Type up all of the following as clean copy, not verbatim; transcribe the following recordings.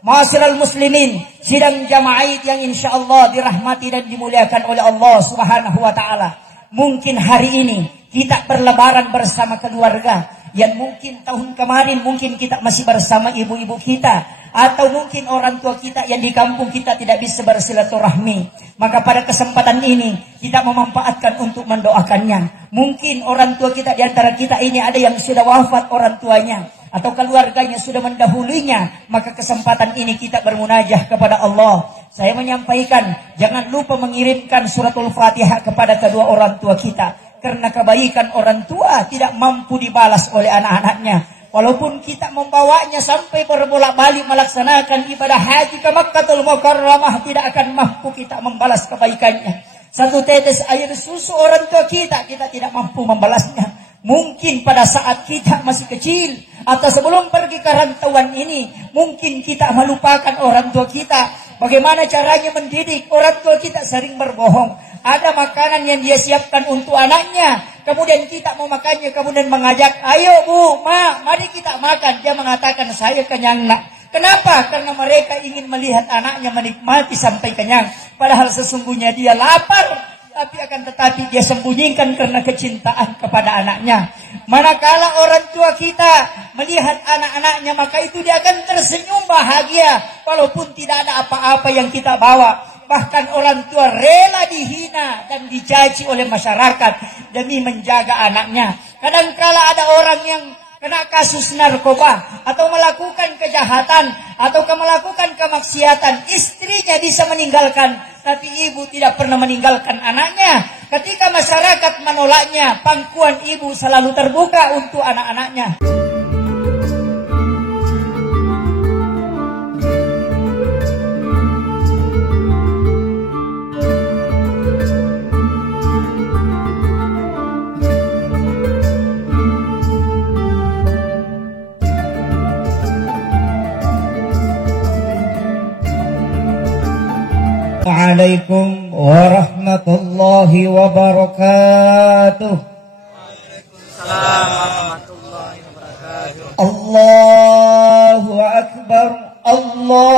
Ma'asyiral muslimin, sidang jamaah yang insyaallah dirahmati dan dimuliakan oleh Allah Subhanahu wa taala. Mungkin hari ini kita berlebaran bersama keluarga, yang mungkin tahun kemarin mungkin kita masih bersama ibu-ibu kita, atau mungkin orang tua kita yang di kampung kita tidak bisa bersilaturahmi. Maka pada kesempatan ini kita memanfaatkan untuk mendoakannya. Mungkin orang tua kita di antara kita ini ada yang sudah wafat orang tuanya, atau keluarganya sudah mendahulunya. Maka kesempatan ini kita bermunajah kepada Allah. Saya menyampaikan, jangan lupa mengirimkan suratul Fatihah kepada kedua orang tua kita. Karena kebaikan orang tua tidak mampu dibalas oleh anak-anaknya. Walaupun kita membawanya sampai berbolak-balik melaksanakan ibadah haji ke Makkahul Mukarramah, tidak akan mampu kita membalas kebaikannya. Satu tetes air susu orang tua kita tidak mampu membalasnya. Mungkin pada saat kita masih kecil, atau sebelum pergi ke rantauan ini, mungkin kita melupakan orang tua kita. Bagaimana caranya mendidik? Orang tua kita sering berbohong. Ada makanan yang dia siapkan untuk anaknya, kemudian kita mau makannya, kemudian mengajak, ayo bu, ma, mari kita makan. Dia mengatakan, saya kenyang nak. Kenapa? Karena mereka ingin melihat anaknya menikmati sampai kenyang. Padahal sesungguhnya dia lapar. Tetapi dia sembunyikan karena kecintaan kepada anaknya. Manakala orang tua kita melihat anak-anaknya, maka itu dia akan tersenyum bahagia. Walaupun tidak ada apa-apa yang kita bawa. Bahkan orang tua rela dihina dan dicaci oleh masyarakat demi menjaga anaknya. Kadangkala ada orang yang kena kasus narkoba, atau melakukan kejahatan, atau melakukan kemaksiatan. Istrinya bisa meninggalkan, tapi ibu tidak pernah meninggalkan anaknya. Ketika masyarakat menolaknya, pangkuan ibu selalu terbuka untuk anak-anaknya. Assalamualaikum warahmatullahi wabarakatuh. Waalaikumsalam warahmatullahi wabarakatuh. Allahu akbar, Allahu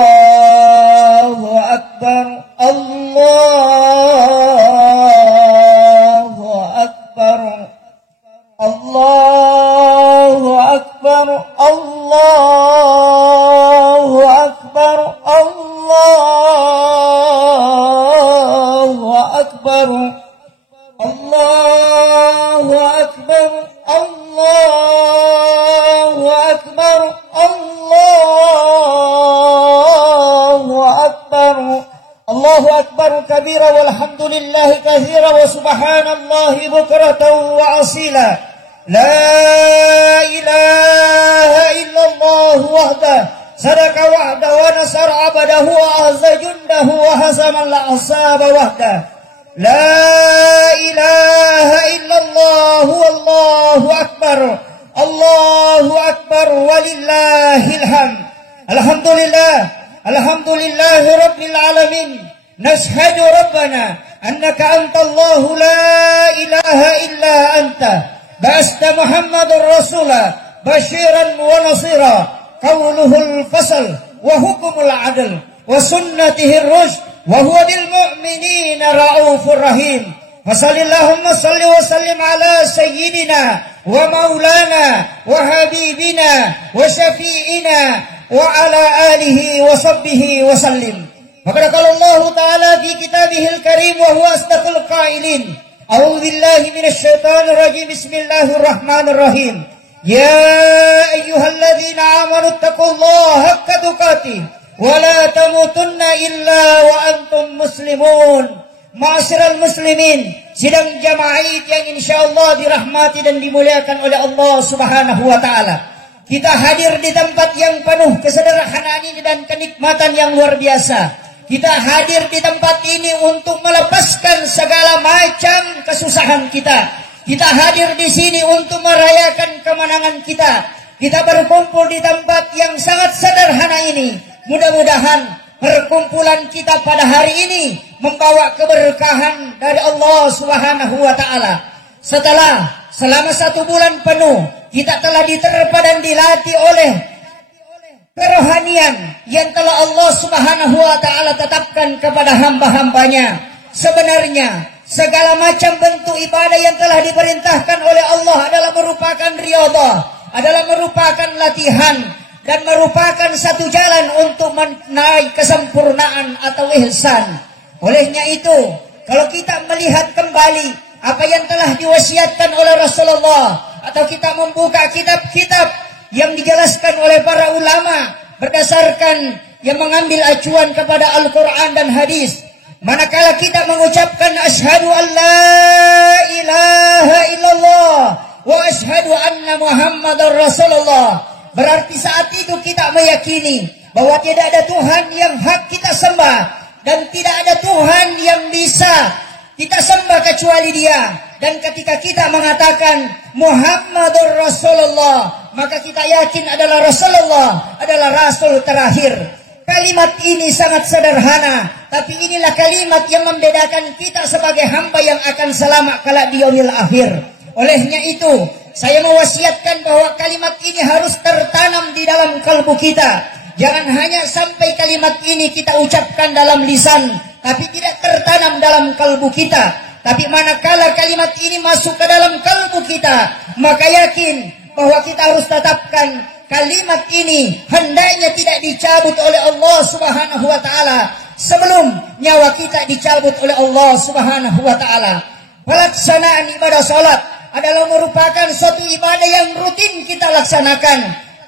akbar, Allahu akbar, Allahu akbar, Allahu akbar, Allahu akbar, Allahu akbar, Allahu akbar, Allahu akbar, Allahu akbar kabira walhamdulillahi katsira wa subhanallahi bukratan wa asila. La ilaha illallah wahdah sadaka wahda wa nasara abadahu wa azza jundahu wa hazaman la asaba wahda. La ilaha illallah wallahu akbar, Allahu akbar walillahil hamd. Alhamdulillah, alhamdulillahi rabbil alamin. Nashhadu rabbana annaka antallahu la ilaha illa anta. Ba'asta Muhammadur Rasulah basyiran wa nasira. Qawluhul fasal wa hukumul adl wa sunnatihir rushd wa huwa lil mu'minina raufur rahim. Fasallillahumma salli wa sallim ala sayyidina wa maulana wa habibina wa syafi'ina wa ala alihi wa sahbihi wa sallim. Maka qala Allah Ta'ala fi kitabihil karim wa huwa asdaqul qailin. A'udzu billahi minasy syaithanir rajim. Bismillahirrahmanirrahim. Ya ayyuhalladzina amanu taqullaha haqqa tuqatih wa la tamutunna illa wa antum muslimun. Ma'asyiral muslimin, sidang jamaah yang insyaallah dirahmati dan dimuliakan oleh Allah Subhanahu wa taala. Kita hadir di tempat yang penuh kesederhanaan ini dan kenikmatan yang luar biasa. Kita hadir di tempat ini untuk melepaskan segala macam kesusahan kita. Kita hadir di sini untuk merayakan kemenangan kita. Kita berkumpul di tempat yang sangat sederhana ini. Mudah-mudahan perkumpulan kita pada hari ini membawa keberkahan dari Allah Subhanahu wa taala. Selama 1 bulan penuh kita telah diterpa dan dilatih oleh kerohanian yang telah Allah Subhanahu wa taala tetapkan kepada hamba-hambanya. Sebenarnya segala macam bentuk ibadah yang telah diperintahkan oleh Allah adalah merupakan riyadhah, adalah merupakan latihan dan merupakan satu jalan untuk menaik kesempurnaan atau ihsan. Olehnya itu, kalau kita melihat kembali apa yang telah diwasiatkan oleh Rasulullah, atau kita membuka kitab-kitab yang dijelaskan oleh para ulama berdasarkan yang mengambil acuan kepada Al-Quran dan hadis, manakala kita mengucapkan asyhadu an la ilaha illallah wa asyhadu anna Muhammadar Rasulullah, berarti saat itu kita meyakini bahwa tidak ada Tuhan yang hak kita sembah dan tidak ada Tuhan yang bisa kita sembah kecuali Dia. Dan ketika kita mengatakan Muhammadur Rasulullah, maka kita yakin adalah Rasulullah adalah Rasul terakhir. Kalimat ini sangat sederhana, tapi inilah kalimat yang membedakan kita sebagai hamba yang akan selamat kelak di yaumil akhir. Olehnya itu, saya mewasiatkan bahwa kalimat ini harus tertanam di dalam kalbu kita. Jangan hanya sampai kalimat ini kita ucapkan dalam lisan, tapi tidak tertanam dalam kalbu kita. Tapi manakala kalimat ini masuk ke dalam kalbu kita, maka yakin bahwa kita harus tetapkan kalimat ini hendaknya tidak dicabut oleh Allah Subhanahu wa taala sebelum nyawa kita dicabut oleh Allah Subhanahu wa taala. Pelaksanaan ibadah salat adalah merupakan suatu ibadah yang rutin kita laksanakan.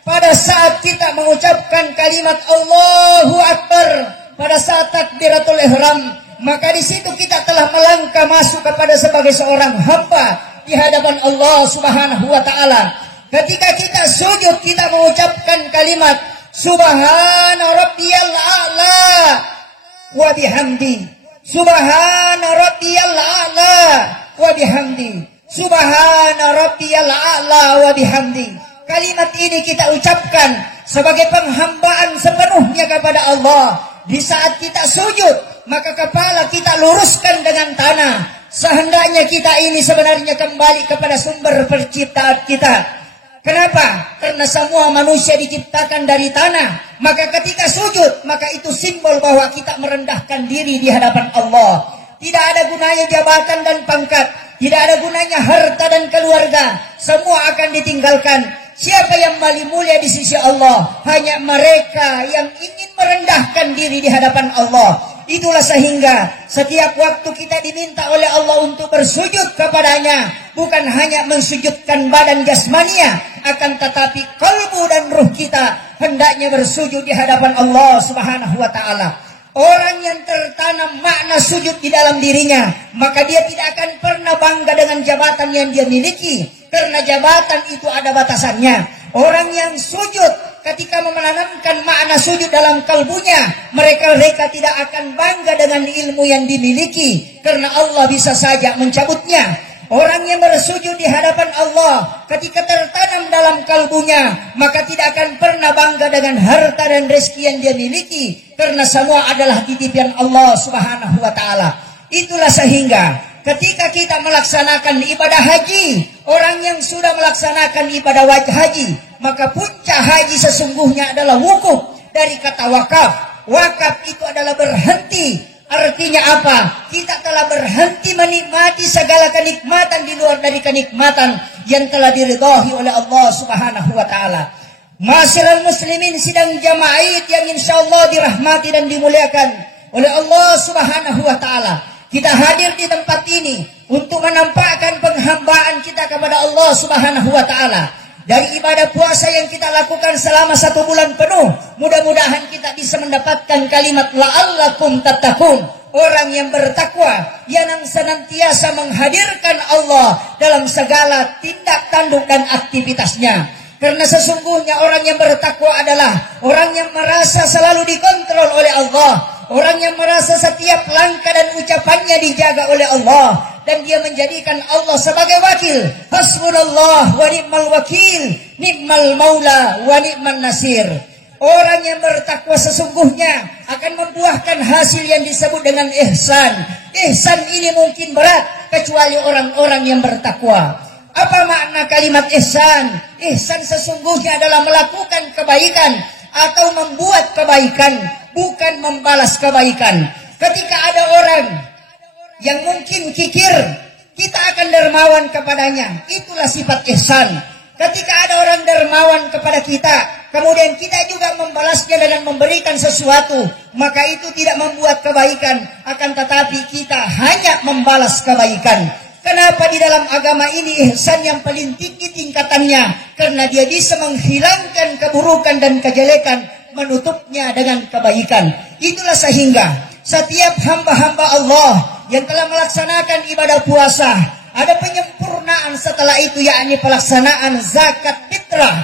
Pada saat kita mengucapkan kalimat Allahu Akbar, pada saat takbiratul ihram, maka di situ kita telah melangkah masuk kepada sebagai seorang hamba di hadapan Allah Subhanahu wa taala. Ketika kita sujud, kita mengucapkan kalimat Subhana rabbiyal a'la wa bihamdi. Subhana rabbiyal a'la wa bihamdi. Subhana rabbiyal a'la wa bihamdi. Kalimat ini kita ucapkan sebagai penghambaan sepenuhnya kepada Allah. Di saat kita sujud, maka kepala kita luruskan dengan tanah. Sehendaknya kita ini sebenarnya kembali kepada sumber penciptaan kita. Kenapa? Karena semua manusia diciptakan dari tanah. Maka ketika sujud, maka itu simbol bahwa kita merendahkan diri di hadapan Allah. Tidak ada gunanya jabatan dan pangkat, tidak ada gunanya harta dan keluarga. Semua akan ditinggalkan. Siapa yang paling mulia di sisi Allah? Hanya mereka yang ingin merendahkan diri di hadapan Allah. Itulah sehingga setiap waktu kita diminta oleh Allah untuk bersujud kepadanya, bukan hanya mensujudkan badan jasmania, akan tetapi kalbu dan ruh kita hendaknya bersujud di hadapan Allah Subhanahu wa taala. Orang yang tertanam makna sujud di dalam dirinya, maka dia tidak akan pernah bangga dengan jabatan yang dia miliki, karena jabatan itu ada batasannya. Orang yang sujud ketika menanamkan makna sujud dalam kalbunya, mereka tidak akan bangga dengan ilmu yang dimiliki, karena Allah bisa saja mencabutnya. Orang yang bersujud di hadapan Allah ketika tertanam dalam kalbunya, maka tidak akan pernah bangga dengan harta dan rezeki yang dia miliki, karena semua adalah titipan Allah Subhanahu wa taala. Itulah sehingga ketika kita melaksanakan ibadah haji, orang yang sudah melaksanakan ibadah haji, maka puncak haji sesungguhnya adalah wukuf dari kata wakaf. Wakaf itu adalah berhenti. Artinya apa? Kita telah berhenti menikmati segala kenikmatan di luar dari kenikmatan yang telah diridhai oleh Allah Subhanahu wa taala. Ma'asyiral muslimin sidang jamaah Id yang insyaallah dirahmati dan dimuliakan oleh Allah Subhanahu wa taala. Kita hadir di tempat ini untuk menampakkan penghambaan kita kepada Allah Subhanahu wa taala. Dari ibadah puasa yang kita lakukan selama 1 bulan penuh, mudah-mudahan kita bisa mendapatkan kalimat la'allakum tattaqun. Orang yang bertakwa, yang senantiasa menghadirkan Allah dalam segala tindak tanduk dan aktivitasnya. Karena sesungguhnya orang yang bertakwa adalah orang yang merasa selalu dikontrol oleh Allah. Orang yang merasa setiap langkah dan ucapannya dijaga oleh Allah. Dan dia menjadikan Allah sebagai wakil. Hasbunallah wa ni'mal wakil, ni'mal maula wa ni'man nasir. Orang yang bertakwa sesungguhnya akan membuahkan hasil yang disebut dengan ihsan. Ihsan ini mungkin berat kecuali orang-orang yang bertakwa. Apa makna kalimat ihsan? Ihsan sesungguhnya adalah melakukan kebaikan atau membuat kebaikan, bukan membalas kebaikan. Ketika ada orang yang mungkin kikir, kita akan dermawan kepadanya. Itulah sifat ihsan. Ketika ada orang dermawan kepada kita, kemudian kita juga membalasnya dengan memberikan sesuatu, maka itu tidak membuat kebaikan, akan tetapi kita hanya membalas kebaikan. Kenapa di dalam agama ini ihsan yang paling tinggi tingkatannya? Karena dia bisa menghilangkan keburukan dan kejelekan, menutupnya dengan kebaikan. Itulah sehingga setiap hamba-hamba Allah yang telah melaksanakan ibadah puasa, ada penyempurnaan setelah itu, yakni pelaksanaan zakat fitrah.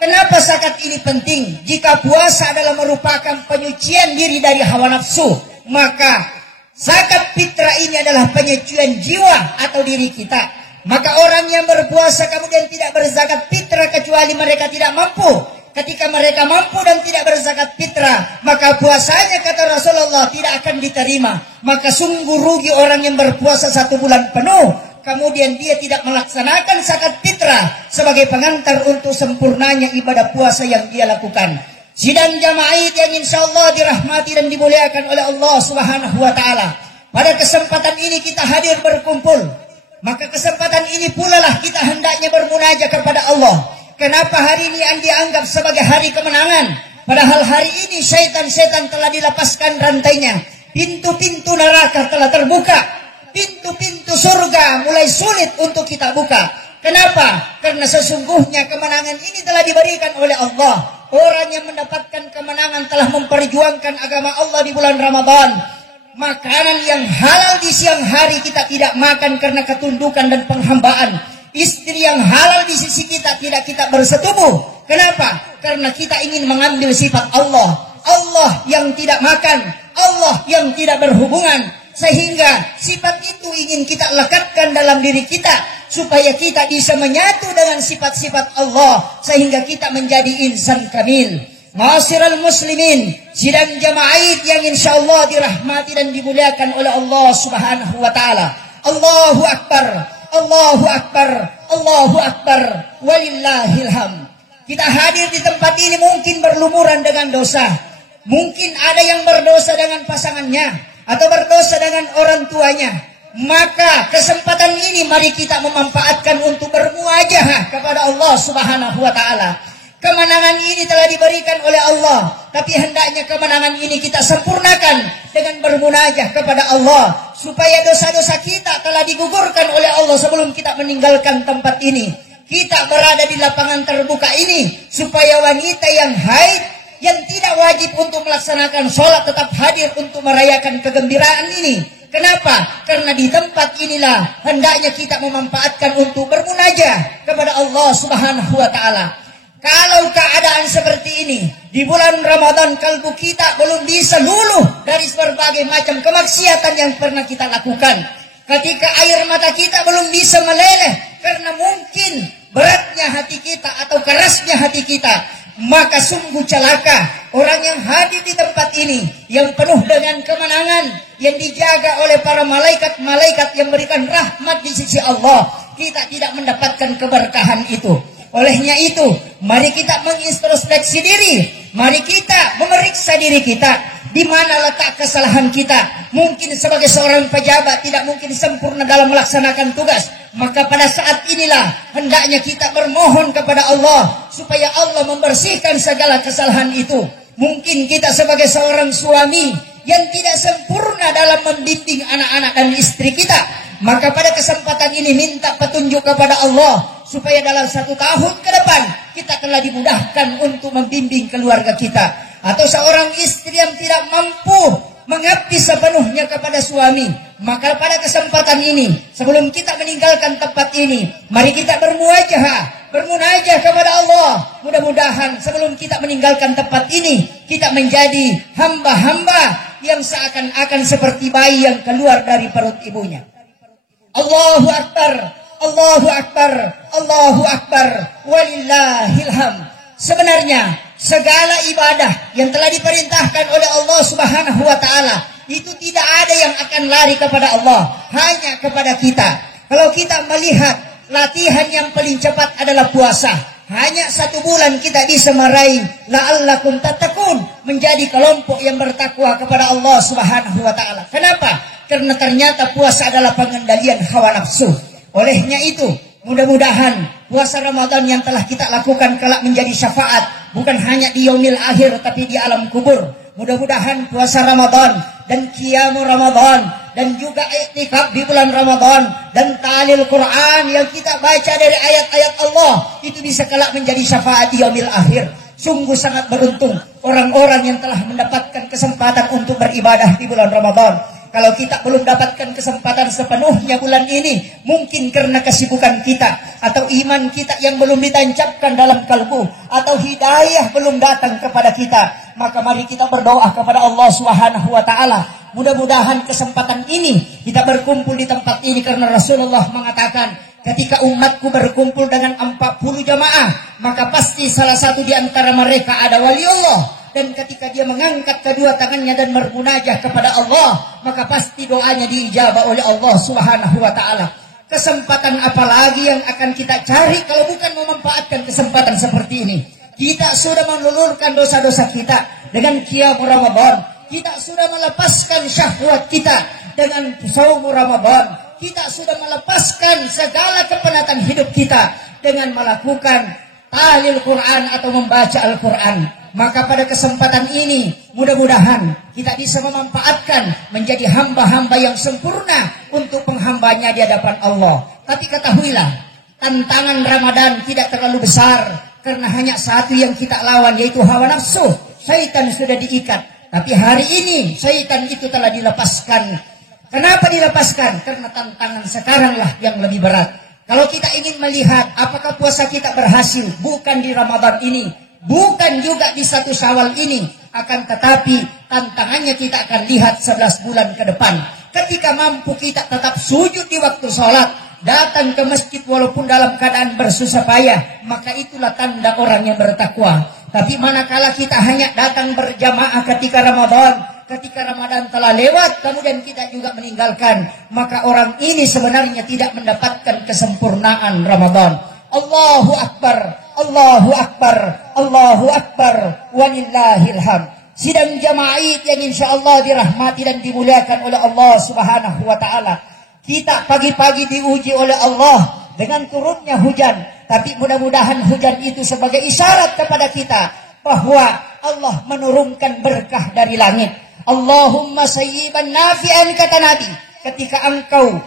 Kenapa zakat ini penting? Jika puasa adalah merupakan penyucian diri dari hawa nafsu, maka zakat fitrah ini adalah penyucian jiwa atau diri kita. Maka orang yang berpuasa kemudian tidak berzakat fitrah kecuali mereka tidak mampu. Ketika mereka mampu dan tidak berzakat fitrah, maka puasanya, kata Rasulullah, tidak akan diterima. Maka sungguh rugi orang yang berpuasa 1 bulan penuh, kemudian dia tidak melaksanakan zakat fitrah sebagai pengantar untuk sempurnanya ibadah puasa yang dia lakukan. Sidang jamaah yang insya Allah dirahmati dan dimuliakan oleh Allah Subhanahu wa Ta'ala. Pada kesempatan ini kita hadir berkumpul, maka kesempatan ini pula lah kita hendaknya bermunajat kepada Allah. Kenapa hari ini yang dianggap sebagai hari kemenangan? Padahal hari ini syaitan-syaitan telah dilepaskan rantainya. Pintu-pintu neraka telah terbuka. Pintu-pintu surga mulai sulit untuk kita buka. Kenapa? Karena sesungguhnya kemenangan ini telah diberikan oleh Allah. Orang yang mendapatkan kemenangan telah memperjuangkan agama Allah di bulan Ramadan. Makanan yang halal di siang hari kita tidak makan karena ketundukan dan penghambaan. Istri yang halal di sisi kita tidak kita bersetubuh. Kenapa? Karena kita ingin mengambil sifat Allah. Allah yang tidak makan, Allah yang tidak berhubungan. Sehingga sifat itu ingin kita lekatkan dalam diri kita, supaya kita bisa menyatu dengan sifat-sifat Allah, sehingga kita menjadi insan kamil. Ma'asyiral muslimin, sidang jamaah yang insyaallah dirahmati dan dimuliakan oleh Allah Subhanahu wa Ta'ala. Allahu Akbar, Allahu Akbar, Allahu Akbar, walillahil hamd. Kita hadir di tempat ini mungkin berlumuran dengan dosa. Mungkin ada yang berdosa dengan pasangannya, atau berdosa dengan orang tuanya. Maka kesempatan ini mari kita memanfaatkan untuk bermuajahah kepada Allah Subhanahu wa Ta'ala. Kemenangan ini telah diberikan oleh Allah, tapi hendaknya kemenangan ini kita sempurnakan dengan bermunajah kepada Allah, supaya dosa-dosa kita telah digugurkan oleh Allah sebelum kita meninggalkan tempat ini. Kita berada di lapangan terbuka ini supaya wanita yang haid, yang tidak wajib untuk melaksanakan sholat, tetap hadir untuk merayakan kegembiraan ini. Kenapa? Karena di tempat inilah hendaknya kita memanfaatkan untuk bermunajah kepada Allah Subhanahu wa Ta'ala. Kalau keadaan seperti ini di bulan Ramadan, kalbu kita belum bisa luluh dari berbagai macam kemaksiatan yang pernah kita lakukan. Ketika air mata kita belum bisa meleleh karena mungkin beratnya hati kita atau kerasnya hati kita, maka sungguh celaka orang yang hadir di tempat ini yang penuh dengan kemenangan, yang dijaga oleh para malaikat-malaikat yang memberikan rahmat di sisi Allah. Kita tidak mendapatkan keberkahan itu. Olehnya itu, mari kita mengintrospeksi diri. Mari kita memeriksa diri kita. Di mana letak kesalahan kita? Mungkin sebagai seorang pejabat tidak mungkin sempurna dalam melaksanakan tugas. Maka pada saat inilah hendaknya kita bermohon kepada Allah supaya Allah membersihkan segala kesalahan itu. Mungkin kita sebagai seorang suami yang tidak sempurna dalam membimbing anak-anak dan istri kita. Maka pada kesempatan ini minta petunjuk kepada Allah supaya dalam 1 tahun ke depan kita telah dimudahkan untuk membimbing keluarga kita. Atau seorang istri yang tidak mampu mengabdi sepenuhnya kepada suami, maka pada kesempatan ini sebelum kita meninggalkan tempat ini, mari kita bermunajah kepada Allah. Mudah-mudahan sebelum kita meninggalkan tempat ini, kita menjadi hamba-hamba yang seakan-akan seperti bayi yang keluar dari perut ibunya. Allahu Akbar, Allahu Akbar, Allahu Akbar, walillahil hamd. Sebenarnya segala ibadah yang telah diperintahkan oleh Allah Subhanahu wa Ta'ala itu tidak ada yang akan lari kepada Allah, hanya kepada kita. Kalau kita melihat latihan yang paling cepat adalah puasa. Hanya 1 bulan kita bisa meraih la'allakum tattaqun, menjadi kelompok yang bertakwa kepada Allah Subhanahu wa taala. Kenapa? Karena ternyata puasa adalah pengendalian hawa nafsu. Olehnya itu, mudah-mudahan puasa Ramadan yang telah kita lakukan kelak menjadi syafaat, bukan hanya di yaumil akhir tapi di alam kubur. Mudah-mudahan puasa Ramadan dan qiyamul Ramadan dan juga iktikaf di bulan Ramadan dan ta'lil Quran yang kita baca dari ayat-ayat Allah itu bisa kelak menjadi syafaat di yaumil akhir. Sungguh sangat beruntung orang-orang yang telah mendapatkan kesempatan untuk beribadah di bulan Ramadan. Kalau kita belum dapatkan kesempatan sepenuhnya bulan ini, mungkin karena kesibukan kita atau iman kita yang belum ditancapkan dalam kalbu atau hidayah belum datang kepada kita, maka mari kita berdoa kepada Allah Subhanahu wa taala. Mudah-mudahan kesempatan ini kita berkumpul di tempat ini karena Rasulullah mengatakan, ketika umatku berkumpul dengan 40 jamaah, maka pasti salah satu di antara mereka ada wali Allah. Dan ketika dia mengangkat kedua tangannya dan bermunajah kepada Allah, maka pasti doanya diijabah oleh Allah Subhanahu wa taala. Kesempatan apa lagi yang akan kita cari kalau bukan memanfaatkan kesempatan seperti ini? Kita sudah melulurkan dosa-dosa kita dengan qiyamul Ramadan. Kita sudah melepaskan syahwat kita dengan shaum Ramadan. Kita sudah melepaskan segala kepenatan hidup kita dengan melakukan tahlil Quran atau membaca Al-Quran. Maka pada kesempatan ini mudah-mudahan kita bisa memanfaatkan menjadi hamba-hamba yang sempurna untuk penghambanya di hadapan Allah. Tapi ketahuilah, tantangan Ramadan tidak terlalu besar karena hanya satu yang kita lawan, yaitu hawa nafsu. Syaitan sudah diikat, tapi hari ini syaitan itu telah dilepaskan. Kenapa dilepaskan? Karena tantangan sekaranglah yang lebih berat. Kalau kita ingin melihat apakah puasa kita berhasil, bukan di Ramadan ini, bukan juga di 1 Syawal ini, akan tetapi tantangannya kita akan lihat 11 bulan ke depan. Ketika mampu kita tetap sujud di waktu sholat, datang ke masjid walaupun dalam keadaan bersusah payah, maka itulah tanda orang yang bertakwa. Tapi manakala kita hanya datang berjamaah ketika Ramadan telah lewat, kemudian kita juga meninggalkan, maka orang ini sebenarnya tidak mendapatkan kesempurnaan Ramadan. Allahu Akbar, Allahu Akbar, Allahu Akbar, walillahil hamd. Sidang jamaah Id yang insyaallah dirahmati dan dimuliakan oleh Allah Subhanahu wa taala. Kita pagi-pagi diuji oleh Allah dengan turunnya hujan, tapi mudah-mudahan hujan itu sebagai isyarat kepada kita bahwa Allah menurunkan berkah dari langit. Allahumma sayyiban nafi'an, kata Nabi. Ketika engkau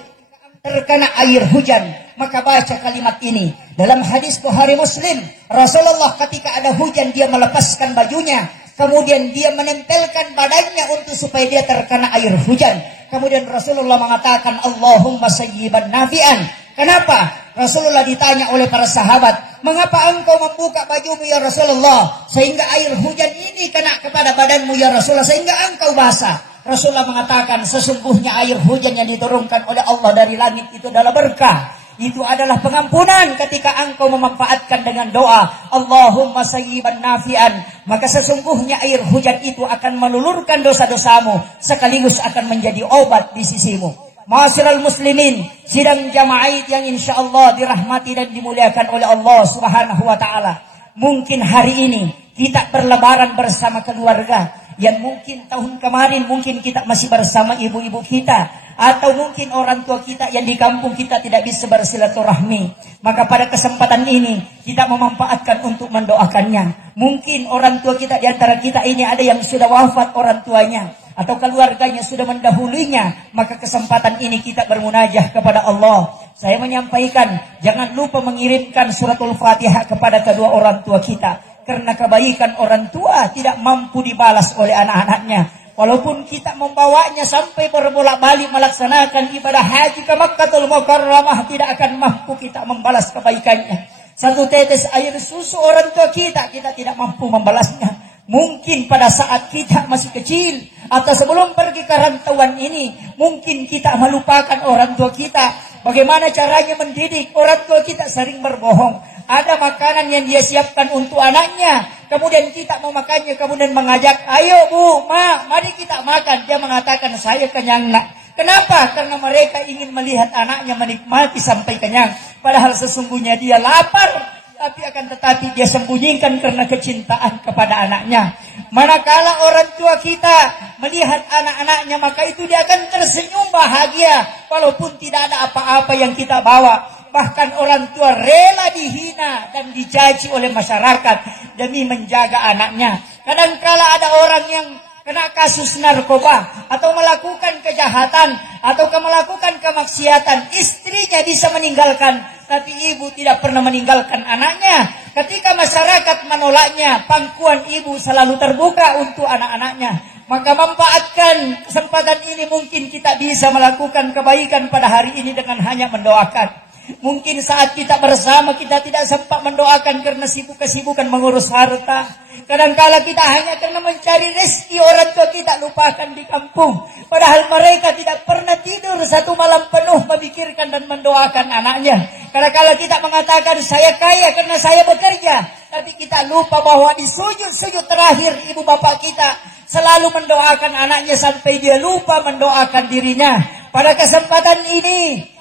terkena air hujan, maka baca kalimat ini. Dalam hadis Bukhari Muslim, Rasulullah ketika ada hujan dia melepaskan bajunya, kemudian dia menempelkan badannya untuk supaya dia terkena air hujan. Kemudian Rasulullah mengatakan Allahumma sayyiban nafi'an. Kenapa? Rasulullah ditanya oleh para sahabat, mengapa engkau membuka bajumu ya Rasulullah, sehingga air hujan ini kena kepada badanmu ya Rasulullah, sehingga engkau basah. Rasulullah mengatakan sesungguhnya air hujan yang diturunkan oleh Allah dari langit itu adalah berkah. Itu adalah pengampunan ketika engkau memanfaatkan dengan doa Allahumma sayyiban nafi'an. Maka sesungguhnya air hujan itu akan melulurkan dosa-dosamu, sekaligus akan menjadi obat di sisimu. Ma'asyiral muslimin, sidang jamaah Id yang insyaallah dirahmati dan dimuliakan oleh Allah Subhanahu wa taala. Mungkin hari ini kita berlebaran bersama keluarga, yang mungkin tahun kemarin mungkin kita masih bersama ibu-ibu kita, atau mungkin orang tua kita yang di kampung kita tidak bisa bersilaturahmi. Maka pada kesempatan ini kita memanfaatkan untuk mendoakannya. Mungkin orang tua kita di antara kita ini ada yang sudah wafat orang tuanya, atau keluarganya sudah mendahulunya, maka kesempatan ini kita bermunajah kepada Allah. Saya menyampaikan, jangan lupa mengirimkan suratul Fatihah kepada kedua orang tua kita, karena kebaikan orang tua tidak mampu dibalas oleh anak-anaknya. Walaupun kita membawanya sampai berbolak-balik melaksanakan ibadah haji ke Makkahul Mukarramah, tidak akan mampu kita membalas kebaikannya. Satu tetes air susu orang tua kita, kita tidak mampu membalasnya. Mungkin pada saat kita masih kecil atau sebelum pergi ke rantauan ini, mungkin kita melupakan orang tua kita. Bagaimana caranya mendidik? Orang tua kita sering berbohong. Ada makanan yang dia siapkan untuk anaknya, kemudian kita memakannya, kemudian mengajak, ayo bu, ma, mari kita makan. Dia mengatakan, saya kenyang nak. Kenapa? Karena mereka ingin melihat anaknya menikmati sampai kenyang. Padahal sesungguhnya dia lapar. tapi akan tetapi dia sembunyikan karena kecintaan kepada anaknya. Manakala orang tua kita melihat anak-anaknya, maka itu dia akan tersenyum bahagia walaupun tidak ada apa-apa yang kita bawa. Bahkan orang tua rela dihina dan dicaci oleh masyarakat demi menjaga anaknya. Kadangkala ada orang yang kena kasus narkoba atau melakukan kejahatan atau melakukan kemaksiatan, istrinya bisa meninggalkan, tapi ibu tidak pernah meninggalkan anaknya. Ketika masyarakat menolaknya, pangkuan ibu selalu terbuka untuk anak-anaknya. Maka manfaatkan kesempatan ini, mungkin kita bisa melakukan kebaikan pada hari ini dengan hanya mendoakan. Mungkin saat kita bersama kita tidak sempat mendoakan karena kesibukan mengurus harta. Kadangkala kita hanya karena mencari rezeki orang tua kita lupakan di kampung. Padahal mereka tidak pernah tidur satu malam penuh memikirkan dan mendoakan anaknya. Kadangkala kita mengatakan saya kaya karena saya bekerja, tapi kita lupa bahwa di sujud-sujud terakhir ibu bapak kita selalu mendoakan anaknya sampai dia lupa mendoakan dirinya. Pada kesempatan ini,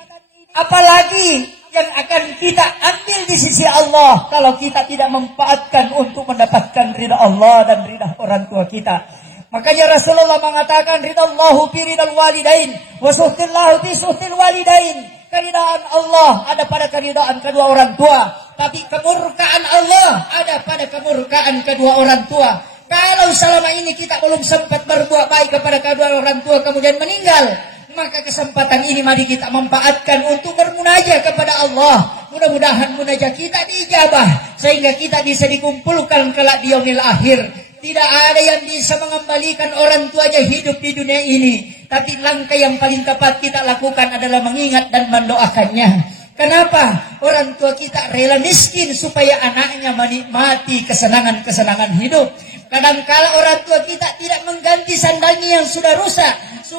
apalagi yang akan kita ambil di sisi Allah kalau kita tidak memanfaatkan untuk mendapatkan ridha Allah dan ridha orang tua kita. Makanya Rasulullah mengatakan ridallahu fi ridal walidain wa suhtillahu fi suhtil walidain. Keridaan Allah ada pada keridaan kedua orang tua, tapi kemurkaan Allah ada pada kemurkaan kedua orang tua. Kalau selama ini kita belum sempat berbuat baik kepada kedua orang tua kemudian meninggal, maka kesempatan ini mari kita manfaatkan untuk bermunajat kepada Allah. Mudah-mudahan munajat kita diijabah sehingga kita bisa dikumpulkan kelak di yaumil akhir. Tidak ada yang bisa mengembalikan orang tuanya hidup di dunia ini, tapi langkah yang paling tepat kita lakukan adalah mengingat dan mendoakannya. Kenapa? Orang tua kita rela miskin supaya anaknya menikmati kesenangan-kesenangan hidup. Kadangkala orang tua kita tidak mengganti sandalnya yang sudah rusak,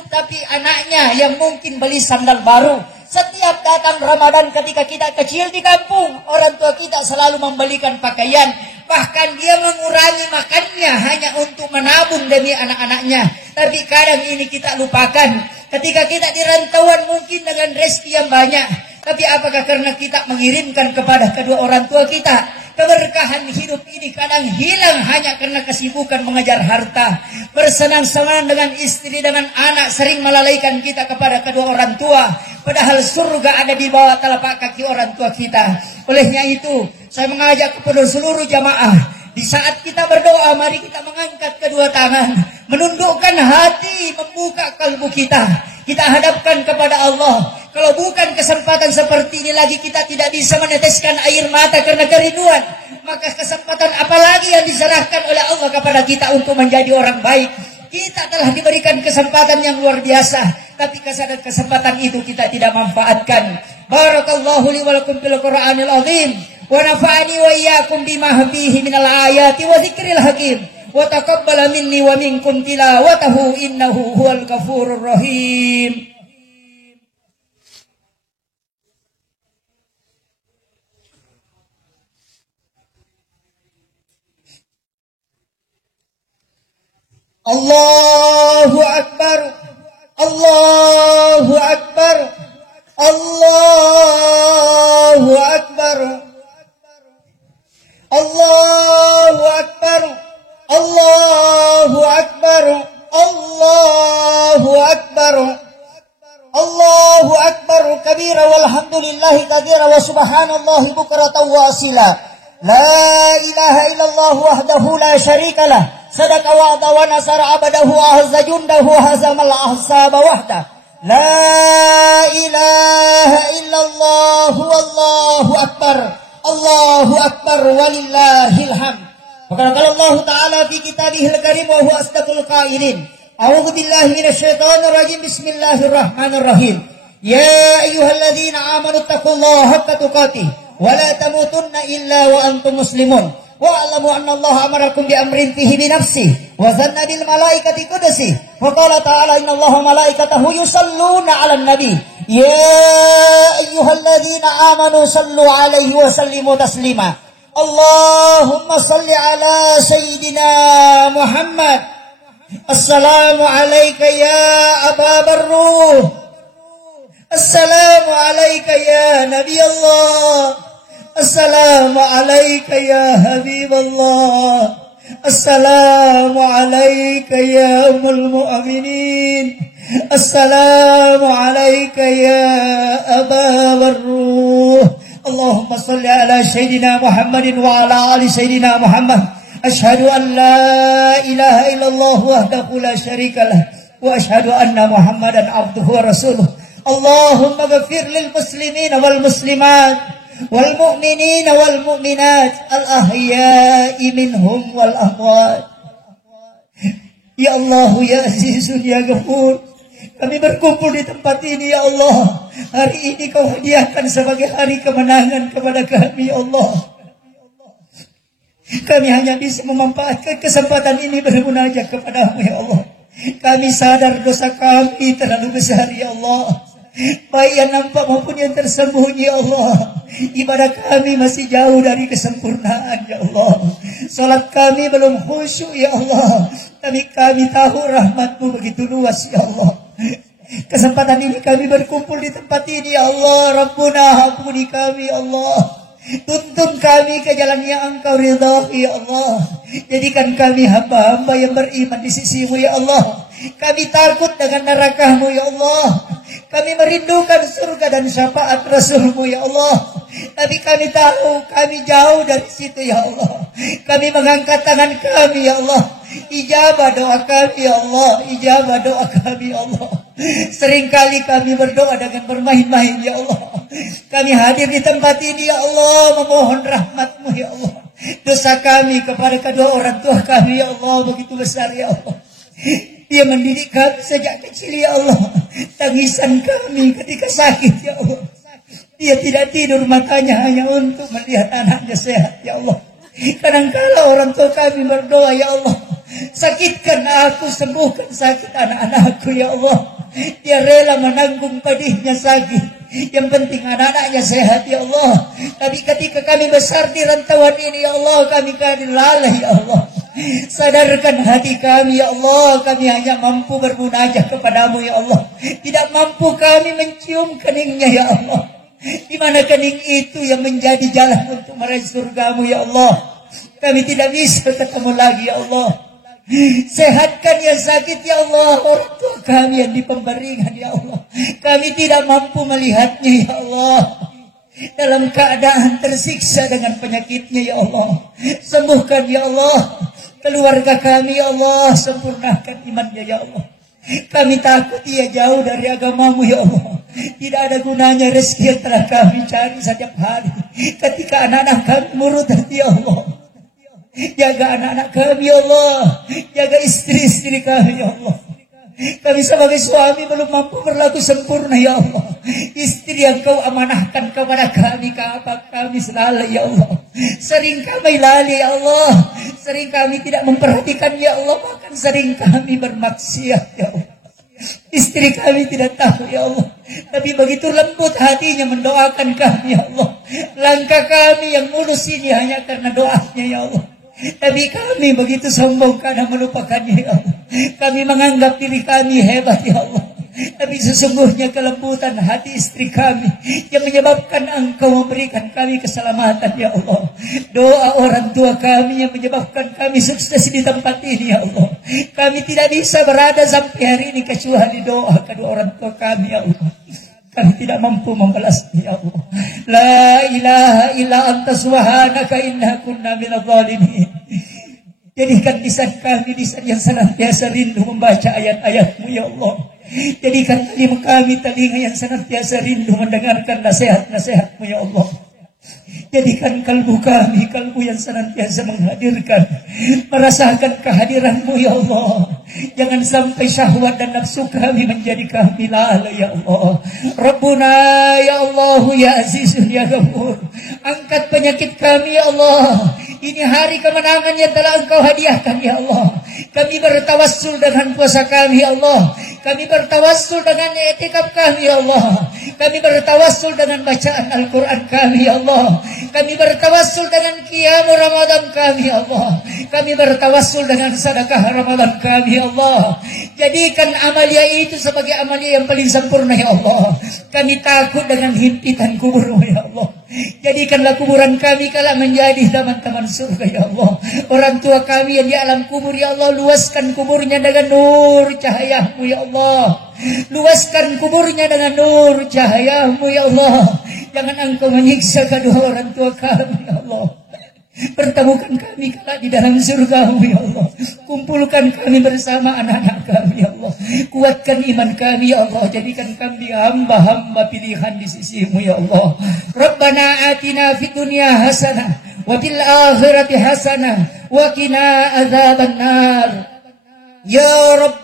tapi anaknya yang mungkin beli sandal baru. Setiap datang Ramadan ketika kita kecil di kampung, orang tua kita selalu membelikan pakaian. Bahkan dia mengurangi makannya hanya untuk menabung demi anak-anaknya. Tapi kadang ini kita lupakan. Ketika kita di rantauan mungkin dengan rezeki yang banyak, tapi apakah karena kita mengirimkan kepada kedua orang tua kita? Keberkahan hidup ini kadang hilang hanya karena kesibukan mengejar harta. Bersenang-senang dengan istri, dengan anak sering melalaikan kita kepada kedua orang tua. Padahal surga ada di bawah telapak kaki orang tua kita. Olehnya itu, saya mengajak kepada seluruh jamaah, di saat kita berdoa, mari kita mengangkat kedua tangan, menundukkan hati, membuka kalbu kita. Kita hadapkan kepada Allah. Kalau bukan kesempatan seperti ini lagi kita tidak bisa meneteskan air mata karena kerinduan, maka kesempatan apalagi yang diserahkan oleh Allah kepada kita untuk menjadi orang baik. Kita telah diberikan kesempatan yang luar biasa, tapi kesempatan itu kita tidak manfaatkan. Barakallahu li wa lakum fil Qur'anil azim wa nafa'ani wa iyyakum bima fihi minal ayati wa dzikril hakim wa taqabbal minni wa minkum tilawatahu innahu huwal ghafurur rahim. Allahu Akbar, Allahu Akbar, Allahu Akbar, Allahu Akbar, Allahu Akbar, Allahu Akbar, Allahu Akbar kabira walhamdulillahi kabira wa subhanallahi bukratan wa asila. La ilaha illallah wahdahu la syarikalah. Sadaqa wa'da wa nasara abadahu wa hazza jundahu wa hazamal ahsaba wahda. La ilaha illallah wallahu akbar. Allahu akbar walillahil hamd. Qala Allah Ta'ala fi kitabihil karim wa huwa asdaqul qailin. A'udzu billahi minasyaitonir rajim. Bismillahirrahmanirrahim. Ya ayyuhalladzina amanu taqullaha haqqa tuqatih wa la tamutunna illa wa antum muslimun. Wa'alamu anna Allah amarakum bi amrin fihi bi nafsihi wa zanna bil malaikati qudsi wa qala ta'ala inna Allah malaikatahu yusalluna 'alan nabi ya ayyuhalladzina amanu sallu 'alaihi wa sallimu taslima. Allahumma salli 'ala sayyidina Muhammad. Assalamu alayka ya ababar ruh. Assalamu alayka ya nabi Allah. Assalamu alayka ya Habiballah. Assalamu alayka ya Ummul Mu'minin. Assalamu alayka ya Aba Warruh. Allahumma salli ala Sayyidina Muhammadin wa ala ali Sayyidina Muhammad. Ashhadu an la ilaha illallah wahdahu la syarika lah. Wa ashhadu anna Muhammadan abduhu wa rasuluh. Allahumma ghafir lil muslimin wal muslimat wal mu'minin wal mu'minat al ahya'i minhum wal amwat. Ya Allah ya Azizun ya Ghafur, kami berkumpul di tempat ini ya Allah. Hari ini kau hadiahkan sebagai hari kemenangan kepada kami ya Allah. Kami hanya bisa memanfaatkan kesempatan ini bermunajat kepadamu ya Allah. Kami sadar dosa kami terlalu besar ya Allah, baik yang nampak maupun yang tersembunyi ya Allah. Ibadah kami masih jauh dari kesempurnaan ya Allah. Salat kami belum khusyuk ya Allah. Tapi kami tahu rahmat-Mu begitu luas ya Allah. Kesempatan ini kami berkumpul di tempat ini ya Allah. Rabbuna ampuni kami ya Allah. Tuntun kami ke jalan yang Engkau ridhai ya Allah. Jadikan kami hamba-hamba yang beriman di sisi-Mu ya Allah. Kami takut dengan neraka-Mu ya Allah. Kami merindukan surga dan syafaat Rasul-Mu ya Allah. Tapi kami tahu kami jauh dari situ ya Allah. Kami mengangkat tangan kami ya Allah. Ijabah doa kami ya Allah. Ijabah doa kami ya Allah. Seringkali kami berdoa dengan bermain-main ya Allah. Kami hadir di tempat ini ya Allah, memohon rahmat-Mu ya Allah. Dosa kami kepada kedua orang tua kami ya Allah begitu besar ya Allah. Dia mendidik kami sejak kecil ya Allah. Tangisan kami ketika sakit ya Allah. Dia tidak tidur matanya hanya untuk melihat anaknya sehat ya Allah. Kadang-kala orang tua kami berdoa ya Allah, sakitkan aku, sembuhkan sakit anak-anakku ya Allah. Dia rela menanggung pedihnya sakit. Yang penting anak-anaknya sehat ya Allah. Tapi ketika kami besar di rantauan ini ya Allah, kami lalai ya Allah. Sadarkan hati kami ya Allah. Kami hanya mampu bermunajat kepadamu ya Allah. Tidak mampu kami mencium keningnya ya Allah. Di mana kening itu yang menjadi jalan untuk meraih surgamu ya Allah. Kami tidak bisa ketemu lagi ya Allah. Sehatkan yang sakit ya Allah. Orang tua kami yang di pemberingan ya Allah. Kami tidak mampu melihatnya ya Allah. Dalam keadaan tersiksa dengan penyakitnya ya Allah. Sembuhkan ya Allah. Keluarga kami ya Allah. Sempurnakan imannya ya Allah. Kami takut ia jauh dari agamamu ya Allah. Tidak ada gunanya rezeki yang telah kami cari setiap hari. Ketika anak-anak kami murtad ya Allah. Jaga anak-anak kami ya Allah. Jaga istri-istri kami ya Allah. Kami sebagai suami belum mampu berlaku sempurna ya Allah. Istri yang Kau amanahkan kepada kami, apa kami selalu ya Allah. Sering kami lalai ya Allah. Sering kami tidak memperhatikan ya Allah. Bahkan sering kami bermaksiat ya Allah. Istri kami tidak tahu ya Allah. Tapi begitu lembut hatinya mendoakan kami ya Allah. Langkah kami yang mulus ini hanya karena doanya ya Allah. Tapi kami begitu sombong karena melupakannya ya Allah. Kami menganggap diri kami hebat ya Allah. Tapi sesungguhnya kelembutan hati istri kami yang menyebabkan Engkau memberikan kami keselamatan ya Allah. Doa orang tua kami yang menyebabkan kami sukses di tempat ini ya Allah. Kami tidak bisa berada sampai hari ini kecuali doa kedua orang tua kami ya Allah. Kami tidak mampu membalasnya ya Allah. La ilaha illa anta subhanaka inna kunna minadh dhalimin. Jadikan lisan kami lisan yang senantiasa rindu membaca ayat-ayat-Mu ya Allah. Jadikan telinga kami telinga yang senantiasa rindu mendengarkan nasihat-nasihat-Mu ya Allah. Jadikan kalbu kami kalbu yang senantiasa menghadirkan, merasakan kehadiran-Mu ya Allah. Jangan sampai syahwat dan nafsu kami menjadi kami lalai ya Allah. Rabbuna ya Allah ya Aziz ya Ghafur. Angkat penyakit kami ya Allah. Ini hari kemenangan yang telah Engkau hadiahkan ya Allah. Kami bertawassul dengan puasa kami ya Allah. Kami bertawassul dengan i'tikaf kami ya Allah. Kami bertawassul dengan bacaan Al-Quran kami ya Allah. Kami bertawassul dengan qiyam Ramadan kami ya Allah. Kami bertawassul dengan sedekah Ramadan kami ya Allah. Jadikan amalia itu sebagai amalia yang paling sempurna ya Allah. Kami takut dengan himpitan kubur ya Allah. Jadikanlah kuburan kami kala menjadi taman-taman surga ya Allah. Orang tua kami yang di alam kubur ya Allah, luaskan kuburnya dengan nur cahayamu ya Allah. Luaskan kuburnya dengan nur cahayamu ya Allah. Jangan engkau menyiksa kedua orang tua kami ya Allah. Pertemukan kami kala di dalam surga-Mu ya Allah. Kumpulkan kami bersama anak-anak kami ya Allah. Kuatkan iman kami ya Allah. Jadikan kami hamba-hamba pilihan di sisi-Mu ya Allah. Rabbana atina fid dunya hasanah wa fil akhirati hasanah wa qina adzabannar. Ya Rabb,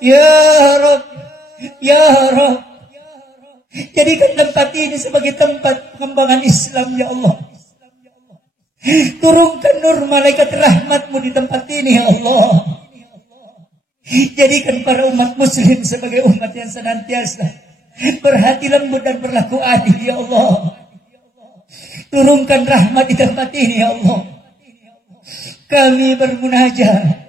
ya Rabb, ya Rabb. Jadikan tempat ini sebagai tempat pengembangan Islam ya Allah. Turunkan nur malaikat rahmat-Mu di tempat ini ya Allah. Jadikan para umat muslim sebagai umat yang senantiasa berhati lembut dan berlaku adil ya Allah. Turunkan rahmat di tempat ini ya Allah. Kami bermunajat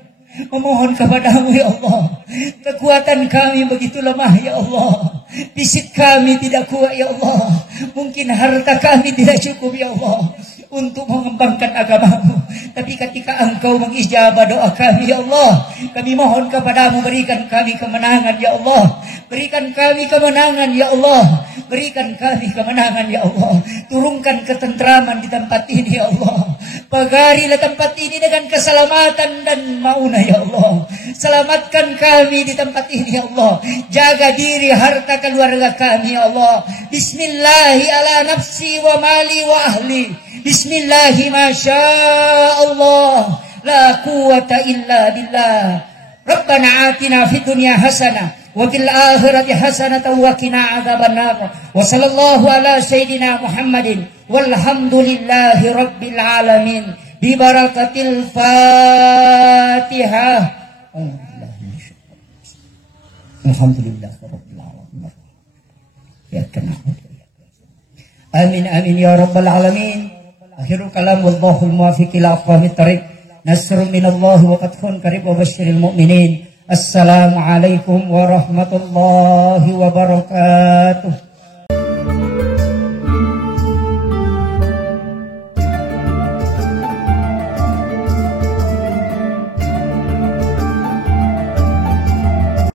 memohon kepada-Mu ya Allah. Kekuatan kami begitu lemah ya Allah. Fisik kami tidak kuat ya Allah. Mungkin harta kami tidak cukup ya Allah untuk mengembangkan agama-Mu. Tapi ketika Engkau mengijabah doa kami ya Allah, kami mohon kepada-Mu, berikan kami kemenangan ya Allah. Berikan kami kemenangan ya Allah. Berikan kami kemenangan ya Allah. Turunkan ketentraman di tempat ini ya Allah. Pagarilah tempat ini dengan keselamatan dan maunah ya Allah. Selamatkan kami di tempat ini ya Allah. Jaga diri harta keluarga kami ya Allah. Bismillahi ala nafsi wa mali wa ahli. Bismillahi masyaallah. La quwata illa billah. Rabbana atina fid dunya hasanah wa fil akhirati hasanatan wa qina adzabannar. Wa sallallahu ala sayyidina Muhammadin walhamdulillahi rabbil alamin. Bi barakatil Fatihah. Alhamdulillah rabbil alamin. Ya kana. Amin amin ya rabbal alamin. Akhirul kalam wallahul muwaffiq ila aqwamit thariq. Nasrun minallahi wa fathun qarib wa basyiril mu'minin. Assalamu alaikum warahmatullahi wabarakatuh.